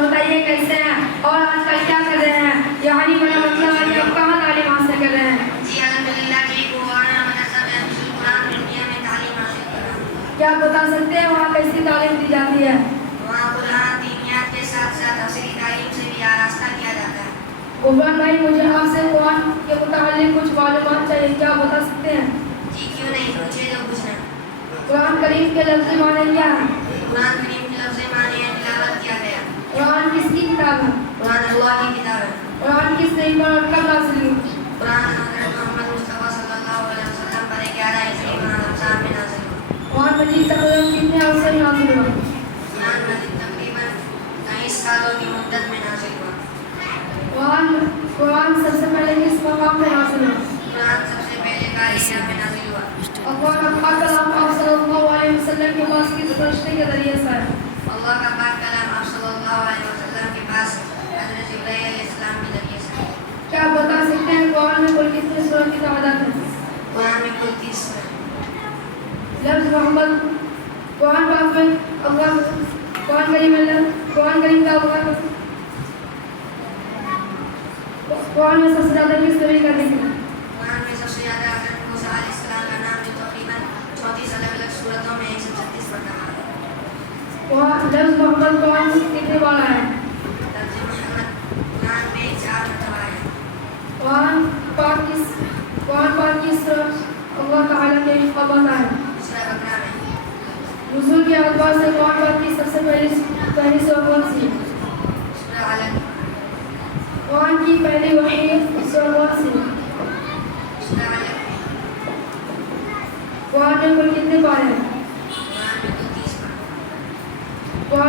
اور بتائیے کیسے ہیں اور آج کل کیا کر رہے ہیں؟ یعنی بڑا مطلب ہے کہ آپ کہاں تعلیم حاصل کر رہے ہیں؟ جی الحمدللہ ٹھیک ہوں اور مدرسہ تحفظ قرآن انڈیا میں تعلیم حاصل کر رہا ہوں۔ کیا آپ بتا سکتے ہیں وہاں کیسی تعلیم دی جاتی ہے؟ وہاں قرآن دینیات کے ساتھ ساتھ عصری تعلیم سے بھی آراستہ کیا جاتا ہے۔ غفران بھائی مجھے آپ سے قرآن کے متعلق کچھ معلومات چاہیے، کیا آپ بتا سکتے ہیں؟ جی کیوں نہیں، مجھے جو پوچھنا ہے۔ قرآن کریم کے لفظی معنی کیا ہے؟ قرآن کریم کے لفظ معنی ہے تلاوت کیا گیا۔ قرآن کس کی کتاب ہے؟ قرآن اللہ کی کتاب ہے۔ قرآن کس نے پر اور کب نازل ہوئی؟ قرآن حضرت محمد مصطفیٰ صلی اللہ علیہ وسلم پر 11 ہجری ماہ رمضان میں نازل ہوا۔ قرآن مجید تقریباً کتنے عرصے میں نازل ہوا؟ قرآن مجید تقریباً 23 سالوں کی مدت میں نازل ہوا۔ قرآن سب سے پہلے کس مقام میں نازل ہوا؟ قرآن سب سے پہلے کالیہ میں نازل ہوا۔ قرآن کا کلام آپ صلی اللہ علیہ وسلم کے پاس کس فرشتے کے ذریعے سے ہے؟ اللہ کا پاک کلام آپ صلی اللہ علیہ وسلم کے پاس حضرت جبرائیل علیہ السلام کے ذریعے سے ہے۔ کیا آپ بتا سکتے ہیں قرآن میں کل کتنے سورۃ کی تعداد ہے؟ قرآن میں کل 30 ہے۔ لفظ محمد قرآن پاک میں اللہ قرآن کریم کا قرآن میں سب سے زیادہ کس نبی کا ذکر ہے؟ قرآن میں سب سے زیادہ حضرت موسیٰ علیہ السلام کا نام جو تقریباً 34 الگ الگ صورتوں میں 136 مرتبہ ہے۔ لفظ محمد قرآن کتنے بار آیا ہے؟ لفظ محمد قرآن میں 4 مرتبہ ہے۔ قرآن پاک کس اللہ تعالیٰ کے مقامات آیا ہے؟ سورہ بقرہ میں۔ نزول کے اعتبار سے قرآن پاک کی سب سے پہلی سورہ کون سی ہے؟ سورہ علق۔ قرآن کی پہلی وحی سورہ کون سی ہے؟ سورہ علق۔ قرآن میں کل کتنے پارے ہیں؟